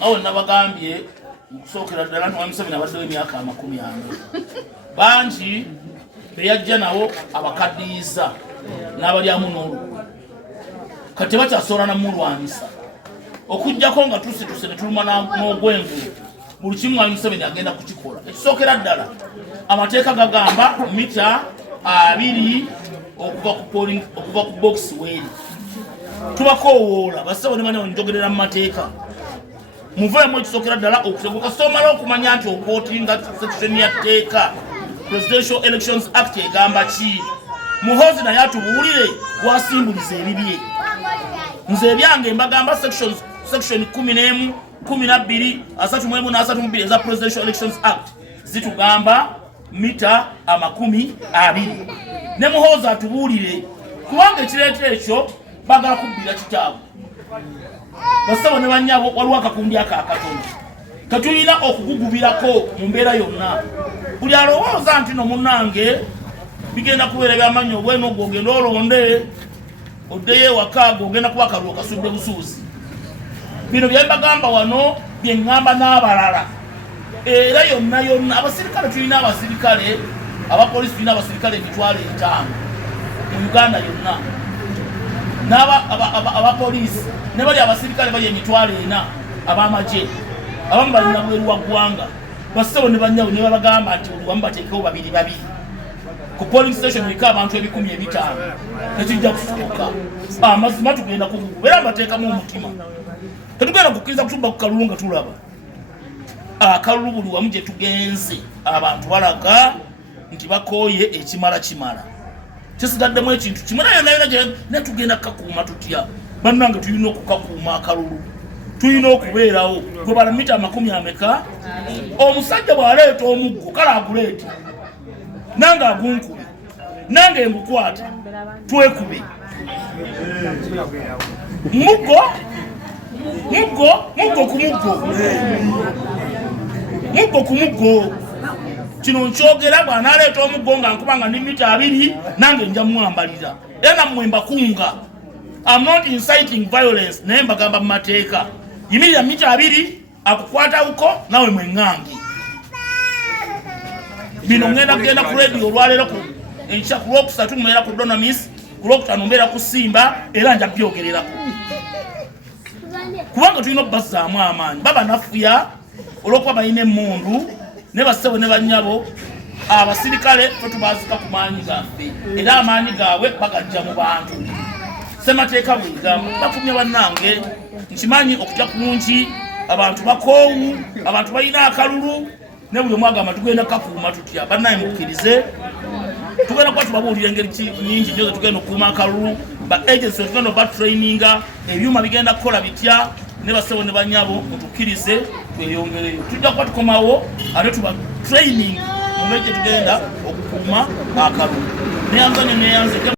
awo nabagambye okusookera ddala nti Museveni abaddewo emyaka 40 bangi beyajja nabo abakaddiyiza n'abalyamu n'olukwe kati bakyasobola namulwanyisa okujjako nga tusituse ne tuluma n'ogwengulu buli kimu Museveni agenda kukikola. Ekisookera ddala amateeka gagamba mita 2 okuva ku bokisi weeri. Tubakoowoola bassebo ne bane njogerera mu mateeka muveemu ekisookera ddala okuteguka somala okumanya nti okwotinga section ya tteeka Presidential Elections Act egamba ki. Muhoozi naye atubuulire wasimbuliza ebibye. Nze ebyange mbagamba section 11, 12, 31 eza Presidential Elections Act zitugamba mita 20. Ne Muhoozi atubuulire kubanga ekireeta ekyo bagala kubbira kitaabu. Bassebo ne bannyabo waliwo akakundi akatono katulina okugugubirako mu mbeera yonna. Buli alowooza nti no munnange bigenda kubeera by'amanyi obwene ogwo ogenda olonde oddeyo ewaka ogenda kuba akalulu kasudde busuuzi. Bino bye mbagamba wano bye ŋŋamba n'abalala. Era yonna abasirikale tulina abasirikale abapoliisi tulina abasirikale 5,000 mu Uganda yonna. Abapoliisi ne bali abasirikale bali 4,000 ab'amagye abamu balina bweru wa ggwanga. Bassebo ne bannyawo ne babagamba nti buli wamu bateekewo 2 ku polling station eriko abantu 5,000 tekijja kufuuka. Amazima tugenda kubeera mbateekamu omutima. Tetugenda kukkiriza kutubba ku kalulu nga tulaba. Akalulu buli wamu gye tugenze abantu balaga nti bakooye ekimala. Kisigaddemu ekintu kimu yonna gye netugenda kukakuuma tutya. Bannange tulina okukakuuma akalulu. Tulina okubeerawo gwe bala mita 20. Omusajja bw'aleeta omuggo kale aguleete. Nange agunkube. Nange ngukwate. Twekube. Muggo ku muggo. Kino nkyogera bw'anaaleeta omuggo nga nkuba nga ndi mita 2 nange nja mwambalira. Era nammwe mbakunga. I'm not inciting violence naye mbagamba mu mateeka. Yimirira mita 2 akukwatawuko nawe mweŋŋange. Bino ngenda ku radio olwaleero enkya ku Lwokusatu mbeera ku Donamis, ku Lwokutaano mbeera ku Simba era nja byogererako. Kubanga tulina okubazzaamu amaanyi. Baba nafuya olw'okuba balina emmundu ne bassebo ne bannyabo abasirikale tetubaazika ku maanyi gaffe era amaanyi gaabwe bagajja mu bantu. Ssemateeka bwegamba bakumye bannange nkimanyi okutya kungi abantu bakoowu abantu balina akalulu ne buli omu agamba tugenda kakuuma tutya. Bannaye mukkirize tugenda kuba tubabuulira engeri nyingi nnyo ze tugenda okukuuma akalulu. Ba agency tugenda oba traininga ebyuma bigenda kukola bitya ne bassebo ne bannyabo mutukkirize tweyongereyo. Tujja kuba tukomawo ate tuba training mu ngeri gye tugenda okukuuma akalulu. Neyanza